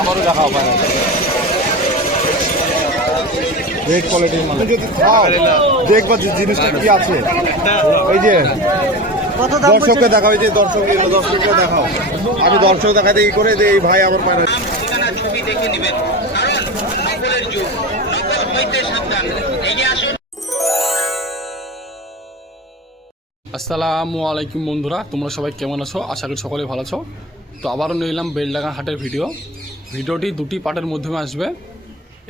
আমারও দেখাও পায়রা রেড কোয়ালিটির মানে যদি খাও দেখবা যে জিনিসটা কি আছে। এই যে কত দাম দর্শককে দেখাও এই যে দর্শক এলো দর্শককে দেখাও। আমি দর্শক দেখাতে এই করে যে এই ভাই আমার পায়রা দেখে নেবেন কারণ নকলের যুগ নকল হইতে সাবধান এগিয়ে আসুন আসসালামু আলাইকুম বন্ধুরা তোমরা সবাই কেমন আছো? আশা করি সকলে ভালো আছো। তো আবারও নিলাম বেলডাঙ্গা হাটের ভিডিও। ভিডিওটি দুটি পার্টের মাধ্যমে আসবে।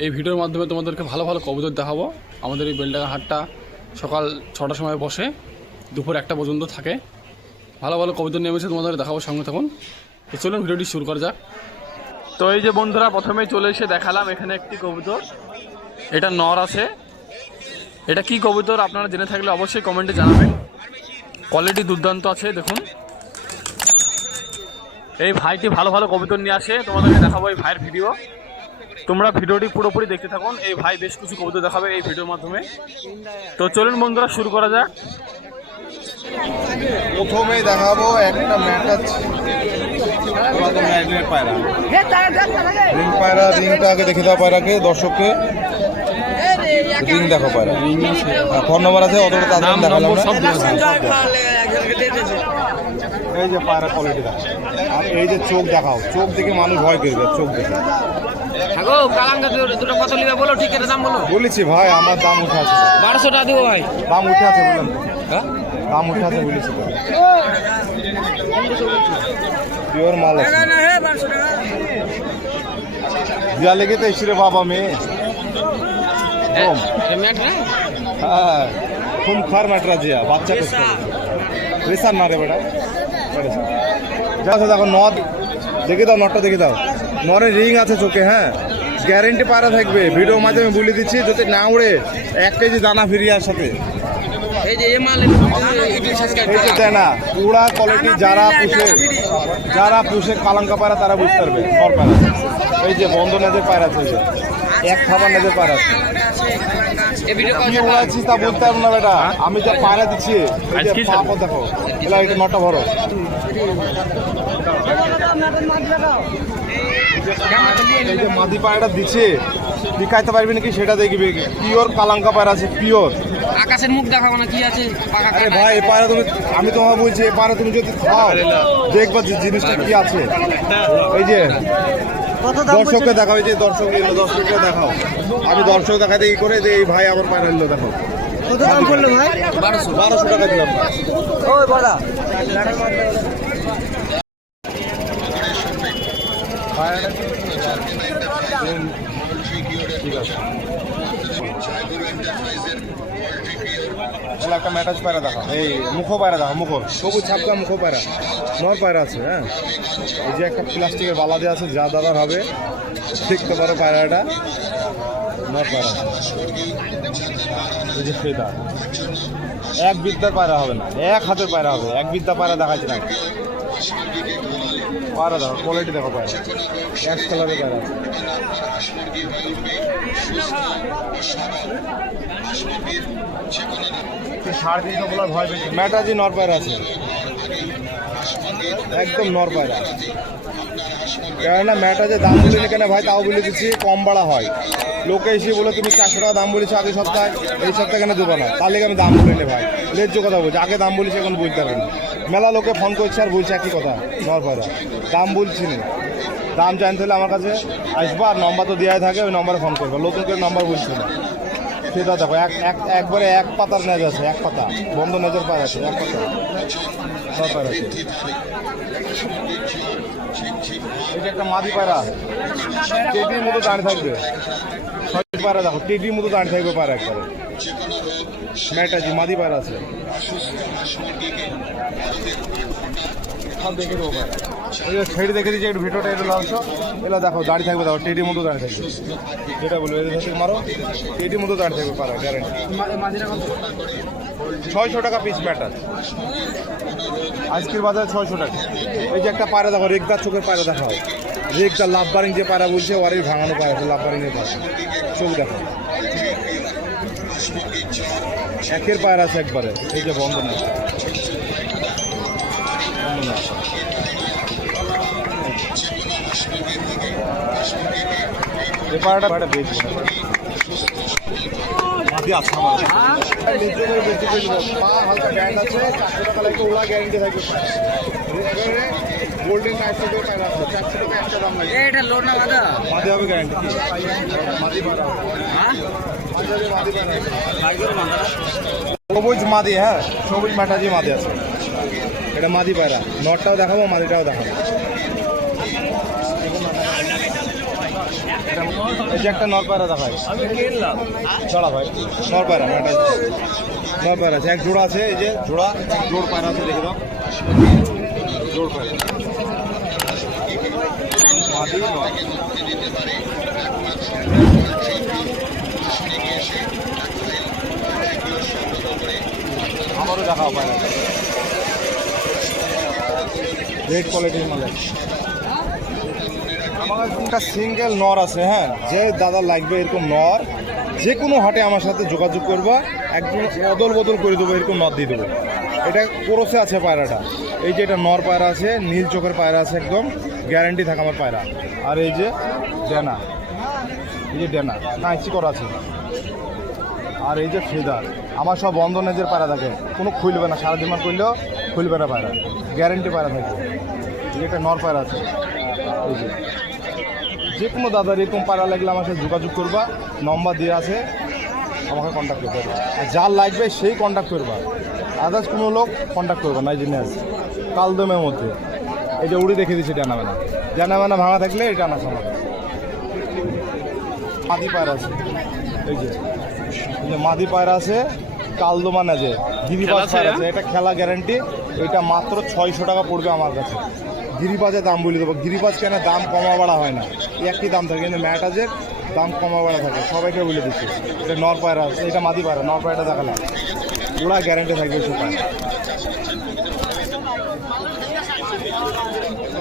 এই ভিডিওর মাধ্যমে তোমাদেরকে ভালো ভালো কবুতর দেখাবো। আমাদের এই বেলডাঙ্গা হাটটা সকাল ছটার সময় বসে, দুপুর একটা পর্যন্ত থাকে। ভালো ভালো কবুতর নেমেছে, তোমাদের দেখাবো, সঙ্গে থাকুন। তো চলুন ভিডিওটি শুরু করা যাক। তো এই যে বন্ধুরা, প্রথমেই চলে এসে দেখালাম এখানে একটি কবুতর। এটা নর আছে। এটা কি কবুতর আপনারা জেনে থাকলে অবশ্যই কমেন্টে জানাবেন। কোয়ালিটি দুর্দান্ত আছে, দেখুন। এই ভাইটি ভালো ভালো কবিতা নিয়ে আসে। তোমাদেরকে দেখাবো এই ভাইয়ের ভিডিও তোমরা ভিডিওটি পুরোপুরি দেখতে থাকুন। এই ভাই বেশ কিছু কবিতা দেখাবে এই ভিডিওর মাধ্যমে। তো চলুন বন্ধুরা শুরু করা যাক। প্রথমে দেখাবো একটা ম্যাটাচ পায়রা। রিং পায়রা রিংটা আগে দেখে দাও পায়রাকে দর্শককে। রিং দেখো পায়রা। হ্যাঁ, ফোন নম্বর আছে অতটা তাদের নাম দেখালাম নম্বর না সব দেওয়া আছে। এই যে পায়রা কোয়ালিটি দেখো আর এই যে চোখ দেখাও চোখ দেখে মানুষ ভয় করবে চোখ দেখে। থাকো কালাঙ্গা দুটো কত নিবে বলো? ঠিক দাম বলো। বলেছি ভাই আমার দাম উঠে আছে। বারোশো টাকা দিব ভাই। দাম উঠে আছে বললাম হ্যাঁ? দাম উঠে আছে বলেছি। পিওর মাল আছে। দিয়া লেগে তো এসে বাবা মেয়ে। হ্যাঁ খুব খার ম্যাটরা জিয়া বাচ্চা রেসার না রে বেটা। আছে দেখো নদ। দেখে দাও নটটা দেখে দাও। নরের রিং আছে চোখে হ্যাঁ? গ্যারেন্টি পায়রা থাকবে। ভিডিও মাধ্যমে বলে দিচ্ছি যদি না উড়ে এক কেজি দানা ফিরিয়ার সাথে। এই যে এ মাল এই যে দেয় না পুরা কোয়ালিটি যারা পুষে যারা পুষে কালাঙ্কা পায়রা তারা বুঝতে পারবে নর পায়রা এই যে বন্ধ নেদের পায়রা আছে এক খাবার নেদের পায়রা আছে। কি উড়াচ্ছিস তা বলতে পারব না বেটা। আমি যা পায়রা দিচ্ছি এই যে আজকে পাপও দেখো এলা এটা নটা এই যে মাদি পায়রাটা দিচ্ছে বিকাইতে পারবি নাকি সেটা দেখবি। পিওর কালাঙ্কা পায়রা আছে পিওর আকাশের মুখ দেখাবো না কি আছে? আরে ভাই এই পায়রা তুমি আমি তোমাকে বলছি এই পায়রা তুমি যদি খাও দেখবা জিনিসটা কি আছে। এই যে দর্শককে দেখাও যে দর্শক এলো দর্শককে দেখাও। আমি দর্শক দেখাতে এই করে যে এই ভাই আমার পায়রা এলো দেখো কত দাম পড়ল ভাই? বারোশো বারোশো টাকা দিলাম। ওই বড়া। ঠিক আছে তাহলে একটা ম্যাটাচ পায়রা দেখো এই মুখো পায়রা দেখো মুখো। সবুজ ছাপকা মুখো পায়রা। নর পায়রা আছে হ্যাঁ? এই যে একটা প্লাস্টিকের বালা দিয়ে আছে যা দাদার হবে দেখতে পারো পায়রাটা নর পায়রা এই যে ফেদা এক বিদ্যার পায়রা হবে না এক হাতের পায়রা হবে এক বিদ্যা পায়রা দেখাচ্ছে না পায়রা দেখো কোয়ালিটি দেখো পায়রা। এক কালারের পায়রা আছে। ম্যাটাজি নরপায়রা আছে। একদম নরপায়রা কেননা ম্যাটাজে দাম বলে কেন ভাই, তাও বলে দিচ্ছি, কম বাড়া হয়। লোকে এসে বলে, তুমি চারশো টাকা দাম বলেছ আগে সপ্তাহে, এই সপ্তাহে কেন দেবো না? তাহলে আমি দাম বলে নে ভাই। লেজ্জ কথা বলছি। আগে দাম বলেছি, এখন বুঝতে পারবেন না। মেলা লোকে ফোন করছে আর বলছে একই কথা নরপায়রা দাম বলছি না। দাম জানতে হলে আমার কাছে আসব, আর নম্বর তো দেওয়াই থাকে, ওই নম্বরে ফোন করবে। নতুন করে নম্বর বলছি না। সেটা দেখো, এক এক একবারে এক পাতার নেজ আছে, এক পাতা। বন্ধ নেজের পায় আছে, এক পাতা। আছে। এটা একটা পায়রা। মতো দাঁড়িয়ে থাকবে। পায়রা দেখো মতো দাঁড়িয়ে থাকবে মাদি পায়রা আছে। দেখে দেবো এই ছেড়ে দেখে দিচ্ছি একটু ভিডিওটা একটু লাগাচ্ছ এগুলো দেখো, দাঁড়িয়ে থাকবে, দেখো টেডির মতো দাঁড়িয়ে থাকবে। যেটা বলব, এদের থেকে মারো। টেডির মতো দাঁড়িয়ে থাকবে পায়রা গ্যারেন্টি ছয়শো টাকা পিস ম্যাটার আজকের বাজারে ছয়শো টাকা। এই যে একটা পায়রা দেখো, রেগদার চোখের পায়রা দেখা দেখাও রেগদার লাভবারিং যে পায়রা বলছে ওরই ভাঙানো পায়রা লাভবারিংয়ের পায়রা। চোখ দেখো। একের পায়রা আছে একবারে, এই যে বন্ধ না থাকবে গোল্ডেন চারশো টাকা পায়রা আছে চারশো টাকা একটা দাম লাগে এটা লোড না বাধা মাদি হবে গ্যারেন্টি হ্যাঁ? হবে, মাদি সবুজ মাদি হ্যাঁ? সবুজ মাটাজি মাদি আছে। এটা মাদি পায়রা। নটটাও দেখাবো মাদিটাও দেখাবো। যে একটা নর পায়রা দেখায় চলা ভাই নর পায়রা মাটাজি নর পায়রা আছে এক জোড়া আছে এই যে জোড়া এক জোড় পায়রা আছে দেখে দাও। জোড় পায়রা। আমারও দেখাও পায়রা রেড কোয়ালিটির মাল একটা সিঙ্গেল নর আছে হ্যাঁ? যে দাদা লাগবে এরকম নর, যে কোনো হাটে আমার সাথে যোগাযোগ করবা, একদম অদল বদল করে দেবো, এরকম নর দিয়ে দেবো। এটা কোরসে আছে পায়রাটা। এই যে এটা নর পায়রা আছে, নীল চোখের পায়রা আছে একদম গ্যারান্টি থাকে আমার পায়রা। আর এই যে ডেনা। এই যে ডেনা কাঁচি করা আছে। আর এই যে ফেদার, আমার সব বন্ধনেজের পায়রা থাকে, কোনো খুলবে না, সারাদিন মান করলেও খুলবে না পায়রা। গ্যারেন্টি পায়রা থাকে। এই যে একটা নর পায়রা আছে। এই যে। যে কোনো দাদার এরকম পায়রা লাগলে আমার সাথে যোগাযোগ করবা নম্বর দিয়ে আছে আমাকে কন্ট্যাক্ট করতে হবে। আর যার লাগবে সেই কন্ট্যাক্ট করবা। আদার্স কোনো লোক কন্ট্যাক্ট করবে না এই যে নেস কালদমের মধ্যে। এই যে উড়ি দেখে দিচ্ছি ডানা মেনা ডানা মেনা ভাঙা থাকলে এটা আনা সমাজ মাদি পায়রা আছে। এই যে। মাদি পায়রা আছে কালদোমান আছে গিরিবাজ আছে, পায়রা আছে এটা খেলা গ্যারান্টি এটা মাত্র ছয়শো টাকা পড়বে আমার কাছে। গিরিবাজের দাম বলে দেবো। গিরিবাজ কেন দাম কমা বাড়া হয় না? একই দাম থাকে, কিন্তু ম্যাটাজের দাম কমা বাড়া থাকে। সবাইকে বলে দিচ্ছি। এটা নর পায়রা, এটা মাদি পায়রা, নর পায়রাটা দেখালাম ওরা গ্যারান্টি থাকবে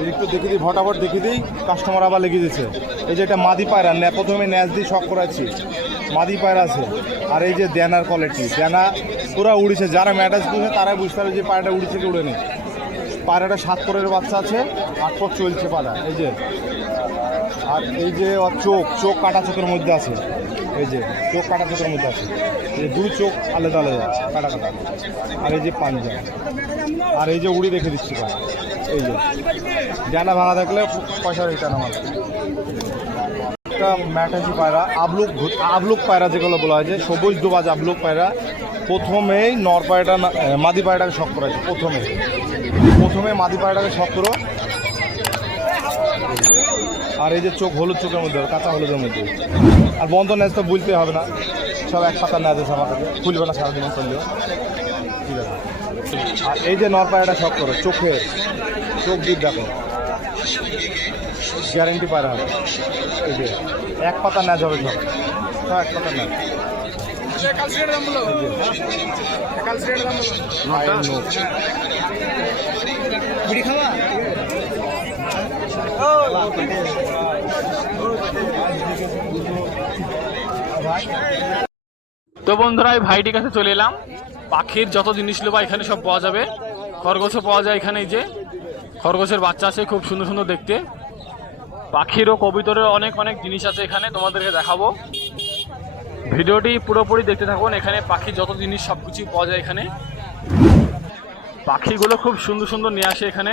এই একটু দেখে দিই, ফটাফট দেখে দিই। কাস্টমার আবার লেগে দিচ্ছে এই যে এটা মাদি পায়রা প্রথমে ন্যাচ দিয়ে শখ করাচ্ছি। মাদি পায়রা আছে। আর এই যে দেনার কোয়ালিটি দেনা পুরো উড়িছে। যারা ম্যাটাজ বুঝে তারাই বুঝতে পারে যে পায়রাটা উড়িছে কি উড়ে নেই পায়রাটা সাত পরের বাচ্চা আছে, আট পর চলছে পায়রা। এই যে, আর এই যে ওর চোখ চোখ কাটা চোখের মধ্যে আছে। এই যে, চোখ কাটা চোখের মধ্যে আছে। এই দুই চোখ আলাদা আলাদা, কাটা কাটা। আর এই যে পাঞ্জা। আর এই যে উড়ি রেখে দিচ্ছি এই যে ডানা ভাঙা থাকলে পয়সা রিটার্ন আমার একটা ম্যাটাজি পায়রা, আবলুক আবলুক পায়রা যেগুলো বলা হয় যে, সবুজ দুবাজ আবলুক পায়রা, প্রথমেই নর পায়রাটা মাদি পায়রাটাকে শখ করা প্রথমে প্রথমে মাদি পায়রাটাকে শখ করো। আর এই যে চোখ, হলুদ চোখের মধ্যে, কাঁচা হলুদের মধ্যে। আর বন্ধ ন্যাচ তো বুঝতে হবে না। সব এক পাতা ন্যাচ আছে আমার কাছে খুলবে না সারাদিন করলেও ঠিক আছে। আর এই যে নর পায়রাটা শখ করো, চোখে। চোখ দিক দেখো। গ্যারেন্টি পায়রা হবে। এই যে, এক পাতা ন্যাচ হবে সব। সব এক পাতা ন্যাচ। তো বন্ধুরা, এই ভাইটির কাছে চলে এলাম। পাখির যত জিনিস নেবা এখানে সব পাওয়া যাবে। খরগোশও পাওয়া যায় এখানে যে। খরগোশের বাচ্চা আছে খুব সুন্দর সুন্দর দেখতে। পাখির ও কবিতরের অনেক অনেক জিনিস আছে এখানে, তোমাদেরকে দেখাবো। ভিডিওটি পুরোপুরি দেখতে থাকুন। এখানে পাখি যত জিনিস সব কিছুই পাওয়া যায় এখানে। পাখিগুলো খুব সুন্দর সুন্দর নিয়ে আসে এখানে।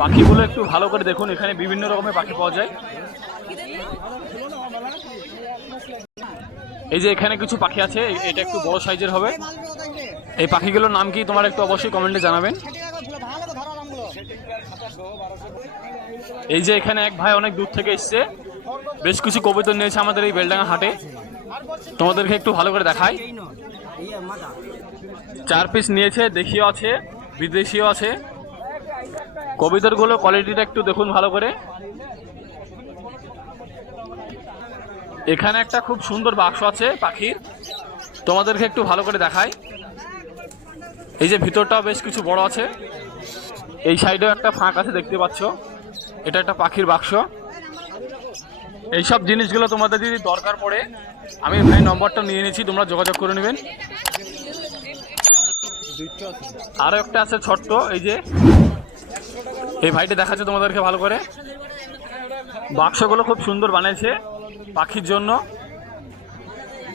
পাখিগুলো একটু ভালো করে দেখুন। এখানে বিভিন্ন রকমের পাখি পাওয়া যায়। এই যে এখানে কিছু পাখি আছে এটা একটু বড় সাইজের হবে। এই পাখিগুলোর নাম কি তোমার একটু অবশ্যই কমেন্টে জানাবেন। এই যে এখানে এক ভাই অনেক দূর থেকে এসছে। বেশ কিছু কবিতা নিয়েছে আমাদের এই বেলডাঙ্গা হাটে। তোমাদেরকে একটু ভালো করে দেখাই। চার পিস নিয়েছে, দেশীয় আছে বিদেশিও আছে। কবিতরগুলো কোয়ালিটিটা একটু দেখুন ভালো করে। এখানে একটা খুব সুন্দর বাক্স আছে পাখির। তোমাদেরকে একটু ভালো করে দেখাই। এই যে ভিতরটাও বেশ কিছু বড় আছে। এই সাইডেও একটা ফাঁক আছে, দেখতে পাচ্ছ। এটা একটা পাখির বাক্স। এইসব জিনিসগুলো তোমাদের যদি দরকার পড়ে, আমি ভাই নম্বরটা নিয়ে নিয়েছি তোমরা যোগাযোগ করে নেবেন। আরও একটা আছে ছোট্ট, এই যে। এই ভাইটা দেখাচ্ছে তোমাদেরকে ভালো করে। বাক্সগুলো খুব সুন্দর বানিয়েছে পাখির জন্য।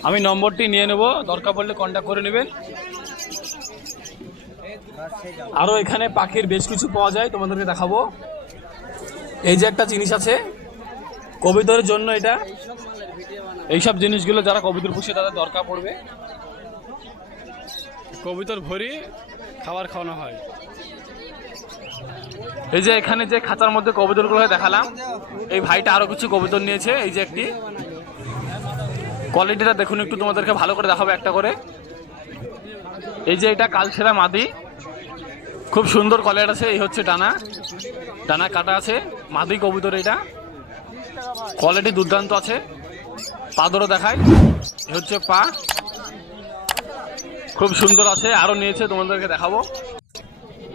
আমি নম্বরটি নিয়ে নেব, দরকার পড়লে কন্ট্যাক্ট করে নেবেন। আরও এখানে পাখির বেশ কিছু পাওয়া যায়, তোমাদেরকে দেখাবো। এই যে একটা জিনিস আছে কবিতরের জন্য এটা? এইসব জিনিসগুলো যারা কবিতর পুষে তাদের দরকার পড়বে। কবিতর ভরি খাবার খাওয়ানো হয়। এই যে এখানে যে খাঁচার মধ্যে কবিতরগুলো দেখালাম। এই ভাইটা আরও কিছু কবিতর নিয়েছে এই যে একটি। কোয়ালিটিটা দেখুন একটু তোমাদেরকে ভালো করে দেখাবো একটা করে। এই যে এটা কালছেরা মাদি। খুব সুন্দর কলার আছে এই হচ্ছে ডানা। ডানা কাটা আছে মাদি কবুতর এটা। কোয়ালিটি দুর্দান্ত আছে। পাদরও দেখায়। এই হচ্ছে পা। খুব সুন্দর আছে। আরও নিয়েছে, তোমাদেরকে দেখাবো।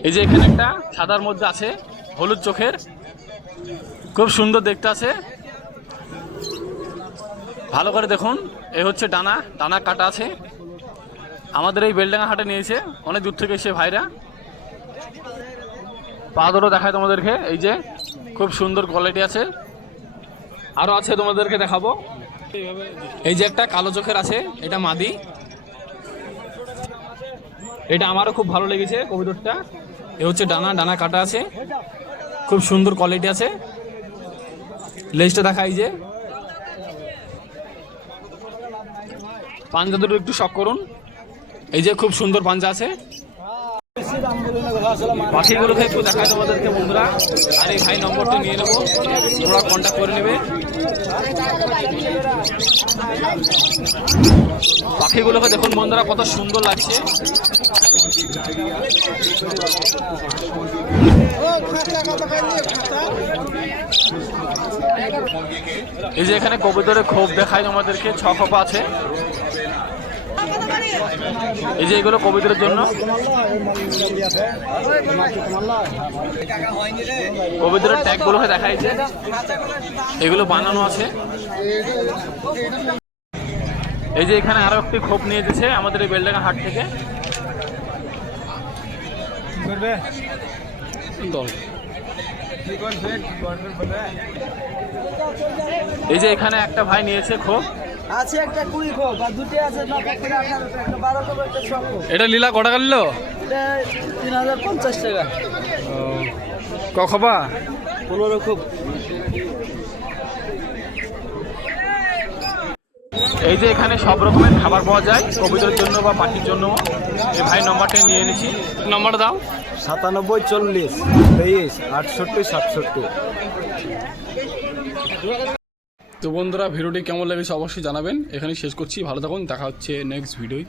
এই যে এখানে একটা সাদার মধ্যে আছে, হলুদ চোখের। খুব সুন্দর দেখতে আছে। ভালো করে দেখুন। এ হচ্ছে ডানা। ডানা কাটা আছে। আমাদের এই বেলডাঙ্গা হাটে নিয়েছে। অনেক দূর থেকে এসে ভাইরা। পা পাদরও দেখায় তোমাদেরকে। এই যে খুব সুন্দর কোয়ালিটি আছে। আরও আছে তোমাদেরকে দেখাবো। এই যে একটা কালো চোখের আছে, এটা মাদি। এটা আমারও খুব ভালো লেগেছে কবিতরটা এ হচ্ছে ডানা ডানা কাটা আছে। খুব সুন্দর কোয়ালিটি আছে। লেজটা দেখাই যে। পাঞ্জা দুটো একটু শখ করুন। এই যে খুব সুন্দর পাঞ্জা আছে। পাখিগুলোকে একটু দেখায় তোমাদেরকে বন্ধুরা। আর এই ভাই নম্বরটা নিয়ে নেব। তোমরা কন্ট্যাক্ট করে নেবে। পাখিগুলোকে দেখুন বন্ধুরা, কত সুন্দর লাগছে। এই যে এখানে কবুতরের খোপ দেখায় তোমাদেরকে, ছ খোপা আছে। এই যে এগুলো কবিতরের জন্য। কবিতরের ট্যাগ গুলোকে দেখাইছে এগুলো বানানো আছে। এই যে এখানে আরও একটি খোপ নিয়ে এসেছে আমাদের এই বেলডাঙ্গা হাট থেকে। এই যে এখানে একটা ভাই নিয়েছে খোপ। আছে একটা কুড়ি খোপ আর দুটো আছে নব্বই করে আঠারো একটা বারো খোপ একটা ছ এটা লীলা কটা কাটল? তিন হাজার পঞ্চাশ টাকা। ক খোপা পনেরো খোপ এই যে এখানে সব রকমের খাবার পাওয়া যায় কবিতার জন্য বা পাখির জন্য। এই ভাই নম্বরটা নিয়ে এনেছি। নম্বর দাও। সাতানব্বই চল্লিশ তেইশ আটষট্টি সাতষট্টি। তো বন্ধুরা, ভিডিওটি কেমন লেগেছে অবশ্যই জানাবেন। এখানে শেষ করছি। ভালো থাকুন, দেখা হচ্ছে নেক্সট ভিডিওয়